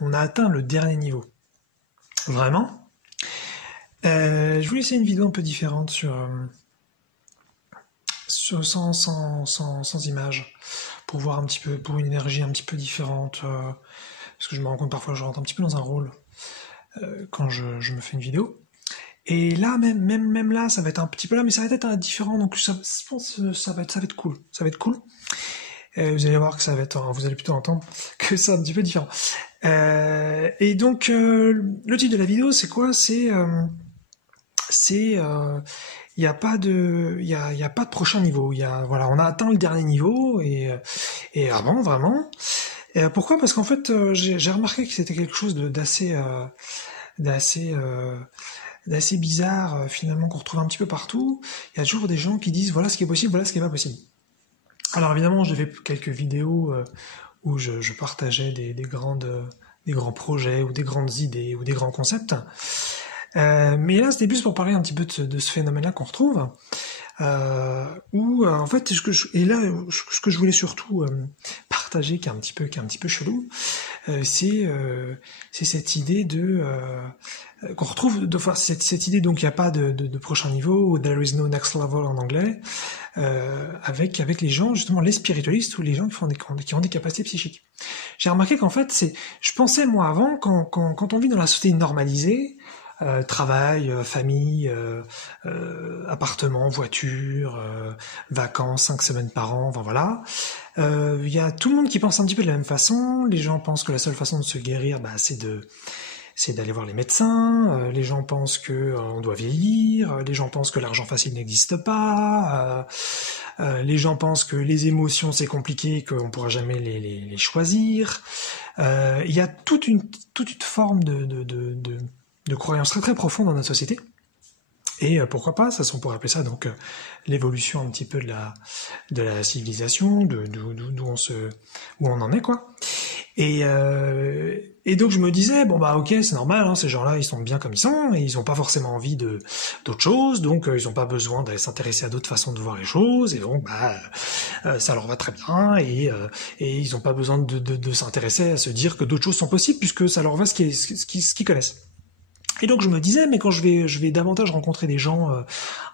on a atteint le dernier niveau. Vraiment. Je voulais essayer une vidéo un peu différente sans images, pour voir un petit peu, pour une énergie un petit peu différente, parce que je me rends compte parfois je rentre un petit peu dans un rôle quand je me fais une vidéo. Et là, même là, ça va être un petit peu là, mais ça va être différent, donc je pense que ça va être cool. Ça va être cool. Vous allez voir que ça va être, vous allez plutôt entendre que c'est un petit peu différent. Et donc, le titre de la vidéo, c'est quoi? Il n'y a pas de, il y a pas de prochain niveau. Voilà, on a atteint le dernier niveau et avant, vraiment. Et pourquoi? Parce qu'en fait, j'ai remarqué que c'était quelque chose d'assez bizarre, finalement, qu'on retrouve un petit peu partout. Il y a toujours des gens qui disent voilà ce qui est possible, voilà ce qui est pas possible. Alors évidemment, j'ai fait quelques vidéos où je partageais des grands projets ou des grandes idées ou des grands concepts. Mais là, c'était plus pour parler un petit peu de ce phénomène-là qu'on retrouve. Où en fait, ce que je voulais surtout partager, qui est un petit peu chelou, c'est cette idée qu'on retrouve cette idée, donc il n'y a pas de prochain niveau, ou there is no next level en anglais, avec les gens, justement les spiritualistes ou les gens qui ont des capacités psychiques. J'ai remarqué qu'en fait, je pensais moi avant, quand on vit dans la société normalisée, travail, famille, appartement, voiture, vacances, 5 semaines par an, enfin voilà. Il y a tout le monde qui pense un petit peu de la même façon. Les gens pensent que la seule façon de se guérir, c'est d'aller voir les médecins. Les gens pensent que on doit vieillir. Les gens pensent que l'argent facile n'existe pas. Les gens pensent que les émotions c'est compliqué, qu'on pourra jamais les choisir. Il y a toute une forme de croyances très très profondes dans notre société. Et pourquoi pas, ça, on pourrait appeler ça donc l'évolution un petit peu de la civilisation, où on en est quoi. Et donc je me disais bon bah ok c'est normal, hein, ces gens-là ils sont bien comme ils sont et ils ont pas forcément envie d'autre chose, donc ils ont pas besoin d'aller s'intéresser à d'autres façons de voir les choses et donc ça leur va très bien et ils ont pas besoin de s'intéresser à se dire que d'autres choses sont possibles puisque ça leur va ce qu'ils connaissent. Et donc je me disais, mais quand je vais davantage rencontrer des gens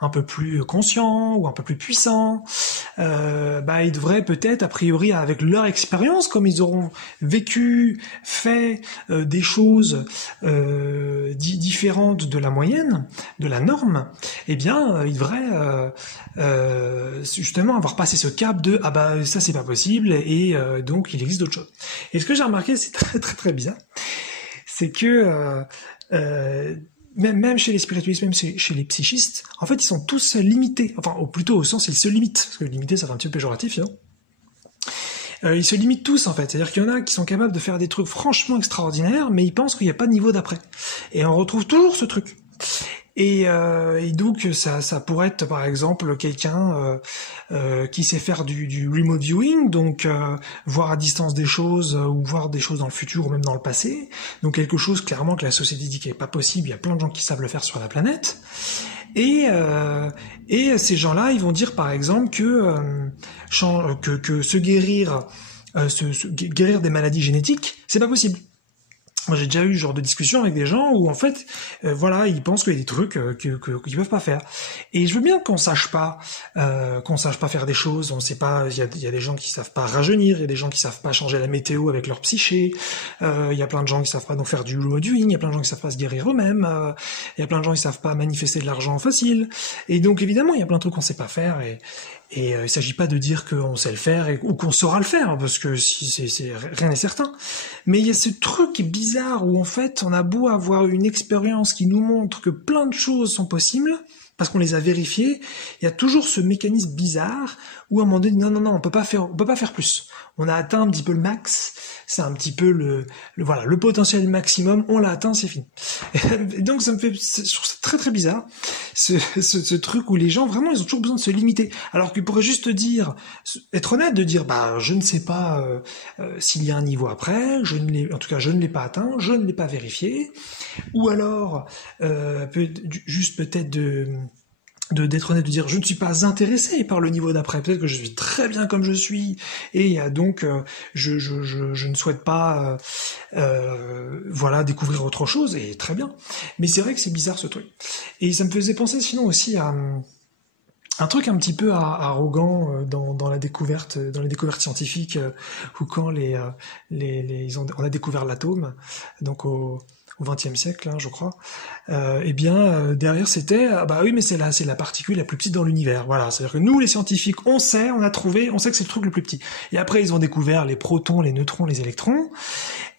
un peu plus conscients ou un peu plus puissants, ils devraient peut-être, a priori, avec leur expérience, comme ils auront vécu, fait des choses différentes de la moyenne, de la norme, eh bien, ils devraient justement avoir passé ce cap de ah bah ça c'est pas possible et donc il existe d'autres choses. Et ce que j'ai remarqué, c'est très très très bizarre, c'est que même chez les spiritualistes, même chez les psychistes, en fait, ils sont tous limités. Enfin, plutôt au sens, ils se limitent. Parce que limiter, ça fait un petit peu péjoratif, non? Ils se limitent tous, en fait. C'est-à-dire qu'il y en a qui sont capables de faire des trucs franchement extraordinaires, mais ils pensent qu'il n'y a pas de niveau d'après. Et on retrouve toujours ce truc. Et donc ça pourrait être par exemple quelqu'un qui sait faire du remote viewing, donc voir à distance des choses ou voir des choses dans le futur ou même dans le passé. Donc quelque chose clairement que la société dit qu'il n'est pas possible. Il y a plein de gens qui savent le faire sur la planète. Et ces gens-là, ils vont dire par exemple que se guérir, guérir des maladies génétiques, c'est pas possible. Moi, j'ai déjà eu ce genre de discussion avec des gens où, en fait, voilà, ils pensent qu'il y a des trucs qu'ils peuvent pas faire. Et je veux bien qu'on sache pas faire des choses. On sait pas. Il y a des gens qui savent pas rajeunir. Il y a des gens qui savent pas changer la météo avec leur psyché. Il y a plein de gens qui savent pas donc faire du remodeling. Il y a plein de gens qui savent pas se guérir eux-mêmes. Il y a plein de gens qui savent pas manifester de l'argent facile. Et donc, évidemment, il y a plein de trucs qu'on sait pas faire. Et il s'agit pas de dire qu'on sait le faire ou qu'on saura le faire, parce que rien n'est certain. Mais il y a ce truc bizarre où en fait on a beau avoir une expérience qui nous montre que plein de choses sont possibles, parce qu'on les a vérifiées, il y a toujours ce mécanisme bizarre où à un moment donné, non, on peut pas faire plus. On a atteint un petit peu le max, c'est un petit peu le potentiel maximum, on l'a atteint, c'est fini. Et donc je trouve ça très très bizarre, ce truc où les gens vraiment ils ont toujours besoin de se limiter, alors qu'ils pourraient juste être honnête, de dire je ne sais pas s'il y a un niveau après, je ne l'ai pas atteint, je ne l'ai pas vérifié, ou alors juste peut-être d'être honnête, de dire je ne suis pas intéressé par le niveau d'après, peut-être que je suis très bien comme je suis, et donc je ne souhaite pas voilà, découvrir autre chose, et très bien. Mais c'est vrai que c'est bizarre ce truc. Et ça me faisait penser sinon aussi à un truc un petit peu arrogant dans la découverte, dans les découvertes scientifiques, ou quand on a découvert l'atome, donc au XXe siècle, hein, je crois. Eh bien, derrière c'était, ah bah oui, mais c'est la particule la plus petite dans l'univers. Voilà, c'est-à-dire que nous, les scientifiques, on sait, on a trouvé, on sait que c'est le truc le plus petit. Et après, ils ont découvert les protons, les neutrons, les électrons,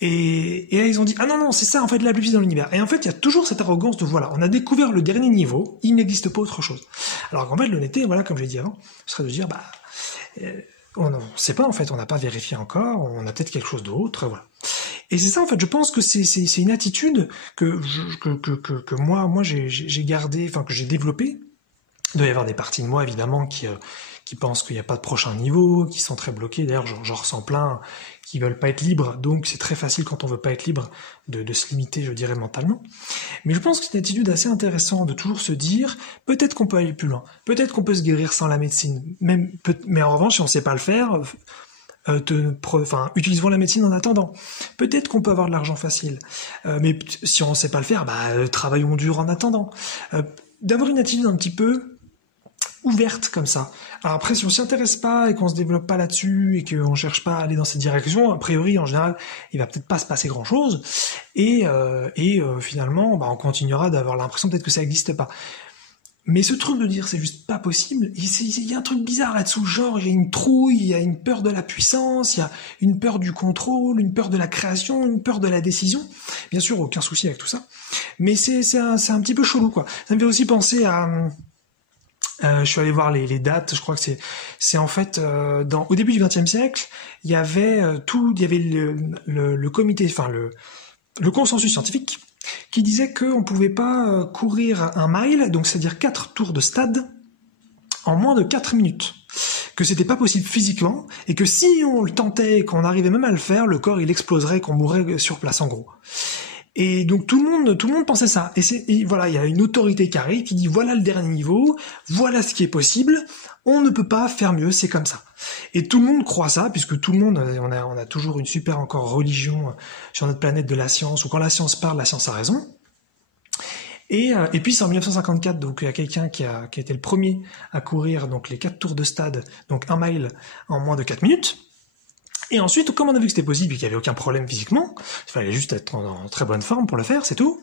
et là, ils ont dit, ah non, non, c'est ça, en fait, la plus petite dans l'univers. Et en fait, il y a toujours cette arrogance de, voilà, on a découvert le dernier niveau, il n'existe pas autre chose. Alors qu'en fait, l'honnêteté, voilà, comme je l'ai dit avant, ce serait de dire, bah, on ne sait pas, en fait, on n'a pas vérifié encore, on a peut-être quelque chose d'autre, voilà. Et c'est ça, en fait, je pense que c'est une attitude que moi j'ai gardé, enfin, que j'ai développée. Il doit y avoir des parties de moi, évidemment, qui pensent qu'il n'y a pas de prochain niveau, qui sont très bloqués. D'ailleurs, j'en ressens plein qui veulent pas être libres. Donc, c'est très facile quand on veut pas être libre de se limiter, je dirais, mentalement. Mais je pense que c'est une attitude assez intéressante de toujours se dire, peut-être qu'on peut aller plus loin. Peut-être qu'on peut se guérir sans la médecine. Mais en revanche, si on sait pas le faire, utilisons la médecine en attendant. Peut-être qu'on peut avoir de l'argent facile. Mais si on sait pas le faire, travaillons dur en attendant. D'avoir une attitude un petit peu ouverte comme ça. Alors après, si on s'y intéresse pas et qu'on se développe pas là-dessus et qu'on cherche pas à aller dans cette direction, a priori, en général, il va peut-être pas se passer grand-chose. Et finalement, on continuera d'avoir l'impression peut-être que ça n'existe pas. Mais ce truc de dire c'est juste pas possible, il y a un truc bizarre là-dessous, genre il y a une trouille, il y a une peur de la puissance, il y a une peur du contrôle, une peur de la création, une peur de la décision. Bien sûr, aucun souci avec tout ça. Mais c'est un petit peu chelou, quoi. Ça me fait aussi penser à... je suis allé voir les dates, je crois que c'est en fait au début du XXe siècle, il y avait le comité, enfin le consensus scientifique qui disait qu'on pouvait pas courir un mile, donc c'est-à-dire 4 tours de stade en moins de 4 minutes. Que c'était pas possible physiquement et que si on le tentait et qu'on arrivait même à le faire, le corps il exploserait, qu'on mourrait sur place en gros. Et donc tout le monde pensait ça. Et voilà, il y a une autorité qui arrive, qui dit voilà le dernier niveau, voilà ce qui est possible, on ne peut pas faire mieux, c'est comme ça. Et tout le monde croit ça, puisque tout le monde, on a toujours une super encore religion sur notre planète de la science, où quand la science parle, la science a raison. Et puis c'est en 1954, donc il y a quelqu'un qui a été le premier à courir donc les 4 tours de stade, donc 1 mile en moins de 4 minutes. Et ensuite, comme on a vu que c'était possible et qu'il n'y avait aucun problème physiquement, il fallait juste être en très bonne forme pour le faire, c'est tout,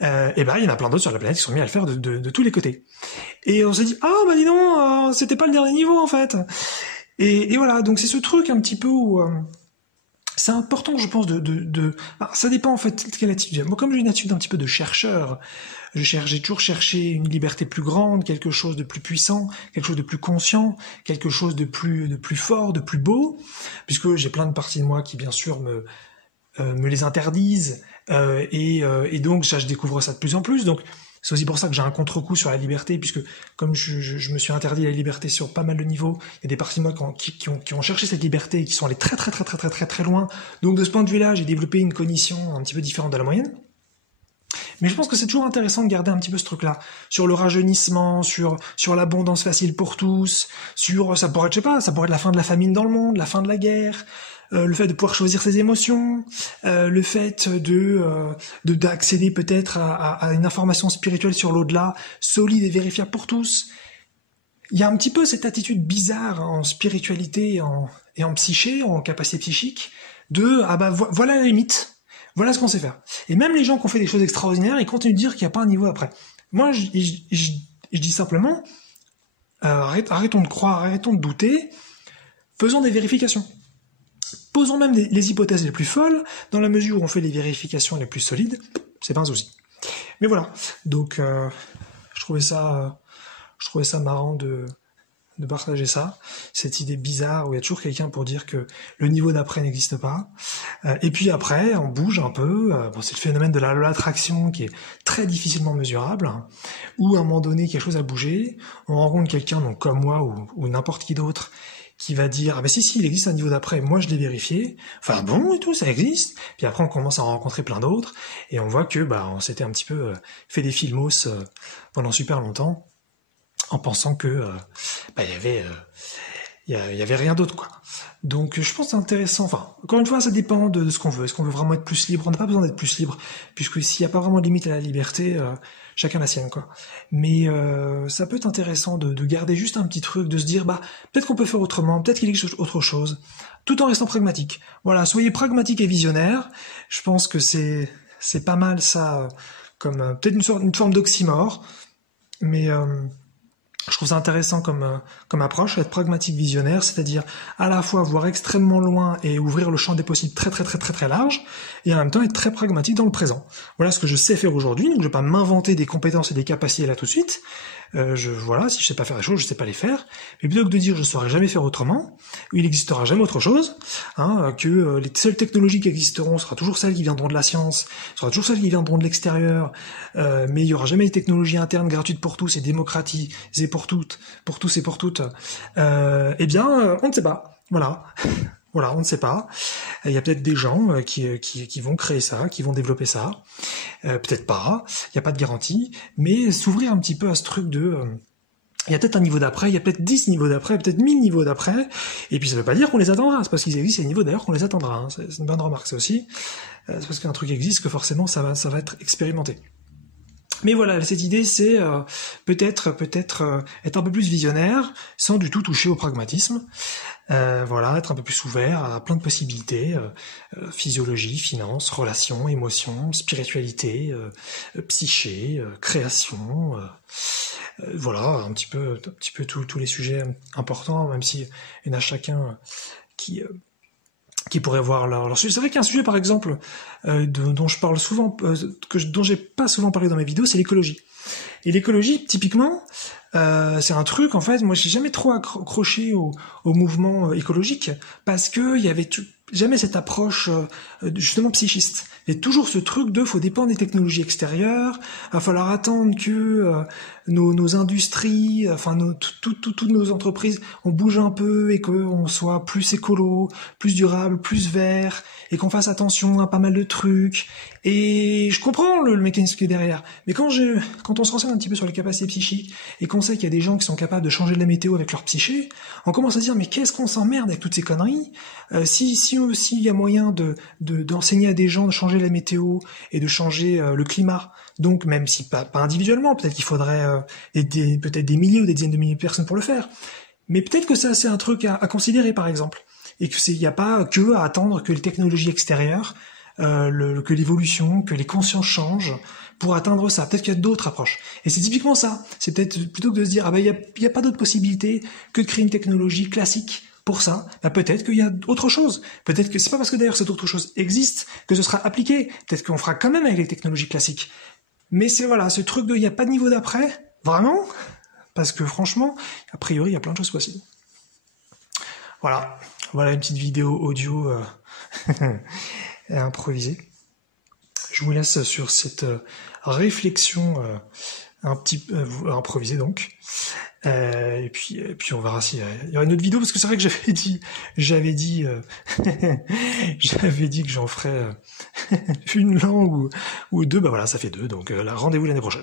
et il y en a plein d'autres sur la planète qui sont mis à le faire de tous les côtés. Et on s'est dit, dis donc, c'était pas le dernier niveau en fait. Et voilà, donc c'est ce truc un petit peu où... c'est important, je pense, ça dépend en fait de quelle attitude. Moi, comme j'ai une attitude un petit peu de chercheur, j'ai toujours cherché une liberté plus grande, quelque chose de plus puissant, quelque chose de plus conscient, quelque chose de plus fort, de plus beau, puisque j'ai plein de parties de moi qui, bien sûr, me les interdisent, et donc ça, je découvre ça de plus en plus. Donc, c'est aussi pour ça que j'ai un contre-coup sur la liberté, puisque comme je me suis interdit la liberté sur pas mal de niveaux, il y a des parties de moi qui ont cherché cette liberté et qui sont allées très très très très très très très loin. Donc de ce point de vue-là, j'ai développé une cognition un petit peu différente de la moyenne. Mais je pense que c'est toujours intéressant de garder un petit peu ce truc-là, sur le rajeunissement, sur l'abondance facile pour tous, ça pourrait être, je sais pas, ça pourrait être la fin de la famine dans le monde, la fin de la guerre, le fait de pouvoir choisir ses émotions, le fait d'accéder peut-être à une information spirituelle sur l'au-delà, solide et vérifiable pour tous. Il y a un petit peu cette attitude bizarre en spiritualité et en psyché, en capacité psychique, voilà la limite. Voilà ce qu'on sait faire. Et même les gens qui ont fait des choses extraordinaires, ils continuent de dire qu'il n'y a pas un niveau après. Moi, je dis simplement, arrêtons de croire, arrêtons de douter, faisons des vérifications. Posons même les hypothèses les plus folles, dans la mesure où on fait les vérifications les plus solides, c'est pas un souci. Mais voilà, donc je trouvais ça marrant de partager ça, cette idée bizarre où il y a toujours quelqu'un pour dire que le niveau d'après n'existe pas. Et puis après, on bouge un peu. C'est le phénomène de l'attraction qui est très difficilement mesurable, où à un moment donné, quelque chose a bougé, on rencontre quelqu'un donc comme moi ou n'importe qui d'autre qui va dire si, il existe un niveau d'après, moi je l'ai vérifié, enfin bon et tout, ça existe. Puis après on commence à en rencontrer plein d'autres et on voit que on s'était un petit peu fait des filmos pendant super longtemps. en pensant que il y avait rien d'autre, quoi. Donc je pense que c'est intéressant. Enfin, encore une fois, ça dépend de ce qu'on veut. Est-ce qu'on veut vraiment être plus libre? On n'a pas besoin d'être plus libre, puisque s'il n'y a pas vraiment de limite à la liberté, chacun la sienne, quoi. Mais ça peut être intéressant de garder juste un petit truc, de se dire, bah peut-être qu'on peut faire autrement, peut-être qu'il existe autre chose, tout en restant pragmatique. Voilà, soyez pragmatique et visionnaire. Je pense que c'est pas mal ça, comme peut-être une forme d'oxymore, mais je trouve ça intéressant comme approche, être pragmatique visionnaire, c'est-à-dire à la fois voir extrêmement loin et ouvrir le champ des possibles très très très très très large, et en même temps être très pragmatique dans le présent. Voilà ce que je sais faire aujourd'hui, donc je vais pas m'inventer des compétences et des capacités là tout de suite. Voilà, si je sais pas faire les choses, je sais pas les faire. Mais plutôt que de dire je saurais jamais faire autrement, il n'existera jamais autre chose, que les seules technologies qui existeront sera toujours celles qui viendront de la science, sera toujours celles qui viendront de l'extérieur, mais il y aura jamais de technologie interne gratuite pour tous et démocratisée pour tous et pour toutes. Eh bien, on ne sait pas. Voilà. Voilà, on ne sait pas. Il y a peut-être des gens qui vont créer ça, qui vont développer ça. Peut-être pas. Il n'y a pas de garantie. Mais s'ouvrir un petit peu à ce truc de... il y a peut-être un niveau d'après, il y a peut-être 10 niveaux d'après, peut-être 1000 niveaux d'après. Et puis ça veut pas dire qu'on les attendra. C'est parce qu'ils existent ces niveaux d'ailleurs qu'on les attendra. Hein. C'est une bonne remarque, ça aussi. C'est parce qu'un truc existe que forcément ça va être expérimenté. Mais voilà, cette idée, c'est peut-être être un peu plus visionnaire, sans du tout toucher au pragmatisme. Voilà, être un peu plus ouvert à plein de possibilités, physiologie, finance, relations, émotions, spiritualité, psyché, création, voilà, un petit peu tous les sujets importants, même si il y en a chacun qui pourraient voir leur sujet. C'est vrai qu'il y a un sujet, par exemple, dont je parle souvent, dont j'ai pas souvent parlé dans mes vidéos, c'est l'écologie. Et l'écologie, typiquement, c'est un truc, en fait, moi j'ai jamais trop accroché au mouvement écologique, parce que il y avait jamais cette approche justement psychiste. Il y a toujours ce truc de faut dépendre des technologies extérieures, va falloir attendre que nos industries, enfin toutes nos entreprises, on bouge un peu et qu'on soit plus écolo, plus durable, plus vert, et qu'on fasse attention à pas mal de trucs. Et je comprends le mécanisme qui est derrière, mais quand on se renseigne un petit peu sur les capacités psychiques et qu'on sait qu'il y a des gens qui sont capables de changer de la météo avec leur psyché, on commence à se dire mais qu'est-ce qu'on s'emmerde avec toutes ces conneries. S'il y a moyen d'enseigner à des gens de changer la météo et de changer le climat, donc même si pas individuellement, peut-être qu'il faudrait peut-être des milliers ou des dizaines de milliers de personnes pour le faire, mais peut-être que ça c'est un truc à considérer par exemple, et que il n'y a pas que à attendre que les technologies extérieures, que l'évolution, que les consciences changent pour atteindre ça. Peut-être qu'il y a d'autres approches. Et c'est typiquement ça. C'est peut-être plutôt que de se dire il y a pas d'autre possibilité que de créer une technologie classique pour ça, bah peut-être qu'il y a autre chose. Peut-être que c'est pas parce que d'ailleurs cette autre chose existe que ce sera appliqué. Peut-être qu'on fera quand même avec les technologies classiques. Mais c'est voilà, ce truc de il n'y a pas de niveau d'après, vraiment, parce que franchement, a priori, il y a plein de choses possibles. Voilà une petite vidéo audio improvisée. Je vous laisse sur cette réflexion un petit peu improvisée donc. Et puis on verra s'il y aura une autre vidéo, parce que c'est vrai que j'avais dit que j'en ferais une langue ou deux, bah voilà, ça fait deux, donc rendez-vous l'année prochaine.